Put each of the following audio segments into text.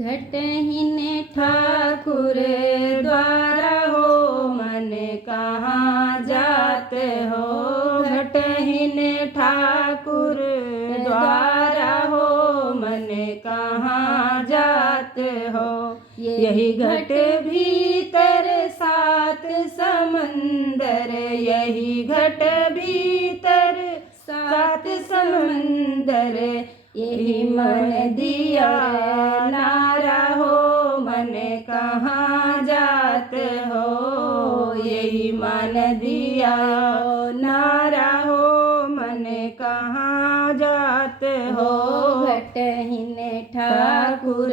घटहीन ठाकुर द्वारा हो मन कहाँ जात हो। घटहीन ठाकुर द्वारा हो मन कहाँ जात हो। यही घट भीतर सात समंदर, यही घट भीतर सात समंदर। यही मन दिया नारा हो मन कहाँ जात हो। यही मन दिया नारा हो मन कहाँ जात हो। घटहीन ठाकुर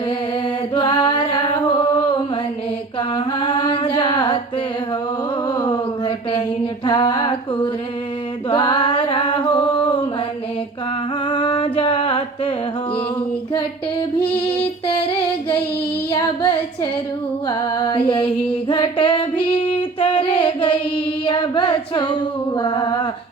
द्वारा हो मन कहाँ जात हो। घटहीन ठाकुर द्वारा हो मन कहाँ जात हो। यही घट भीतर गैया बछरुआ, यही घट भीतर गैया बछरुआ।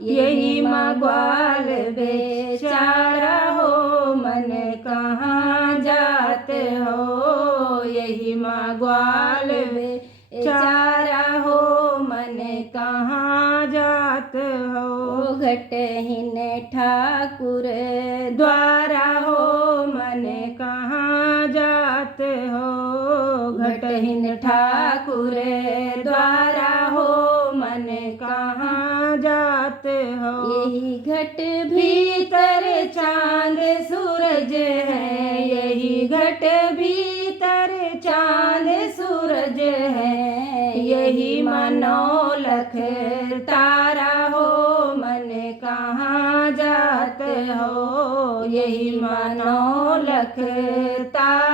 यही माँ ग्वाल बेचारा हो मन कहाँ जात हो। यही माँ ग्वाल बेचारा हो मन कहाँ जात हो। घटहीन ठाकुर द्वारा हो मन कहाँ जात हो। घटहीन ठाकुर द्वारा हो मन कहाँ जात हो। यही घट भीतर चांद सूरज है, यही घट भीतर चांद सूरज है। यही मनोलख तारा हो मन कहाँ जात हो। यही मनोलख तारा